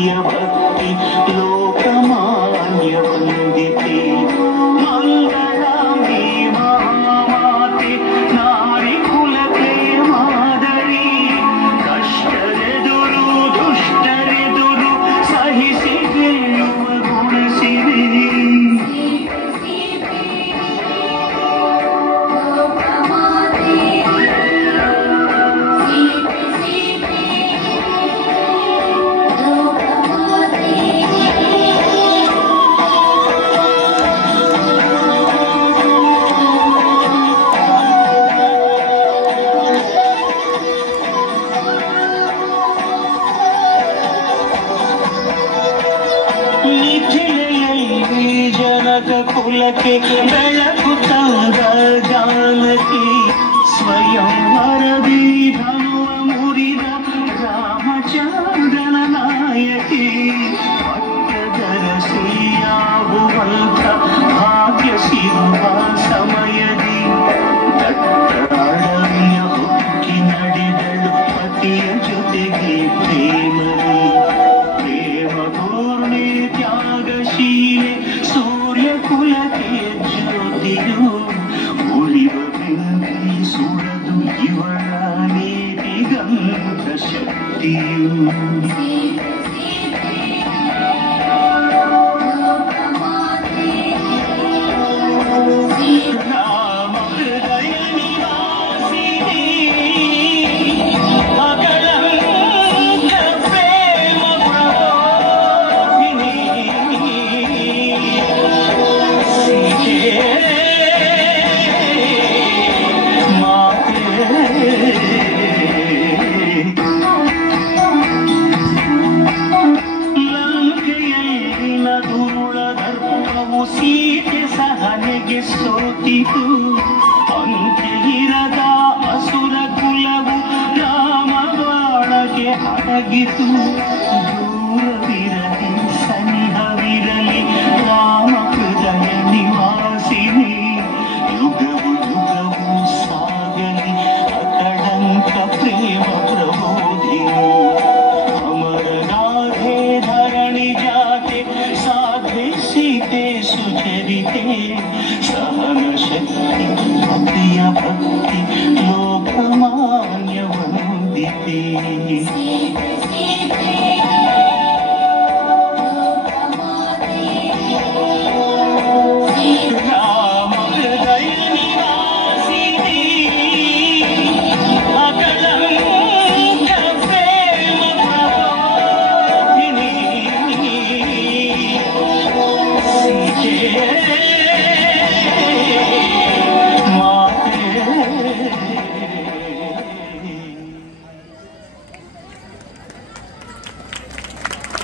ಪ್ರಿಯ ಭಕ್ತಿ ಲೋಕಮಾನ್ಯ ವಂದಿತೆ ಮಂಗಳಾಂಬಿ ಮಹಾಮಾತೆ ನಾರಿ ಕುಲಕ್ಕೆ ಮಾದರಿ ಕಷ್ಟರೆದುರು ದುಷ್ಟರೆದುರು ಸಹಿಸಿ ಗೆಲ್ಲುವ ಗುಣಸಿರಿ ಕುಲಕ್ಕೆ ಬೆಳಕು ತಂದ ಜಾನಕಿ ಸ್ವಯಂ ವರದಿ ಧನುವ ಮುರಿದ ರಾಮಚಂದ್ರನ ನಾಯಕಿ ಪಟ್ಟದರಸಿಯಾಗುವಂತ ಭಾಗ್ಯ ಸಿಗುವ ಸಮಯದಿ ದಟ್ಟ ಅಡವಿಯ ಹುಕ್ಕಿ ನಡೆದಳು ಪತಿಯ ಜೊತೆಗೆ ಪ್ರೇಮದಿ ಪ್ರೇಮ ಪೂರ್ಣೆ ತ್ಯಾಗಶೀಲೆ ಕುಲಕ್ಕೆ ಜ್ಯೋತಿಯು ಉಳಿವ ಬೆಂಕಿ ಸುಡದು ಇವಳ ನೀತಿಗಂತ ಶಕ್ತಿಯು ರಾಮ ಹೃದಯ ನಿವಾಸಿನಿ ಅಕಳಂಕ ಪ್ರೇಮ ಪ್ರಬೋಧಿನಿ ಲಂಕೆಯಲ್ಲಿನ ದುರುಳ ದರ್ಪವು ಸೀತೆ ಸಹನೆಗೆ ಸೋತಿತು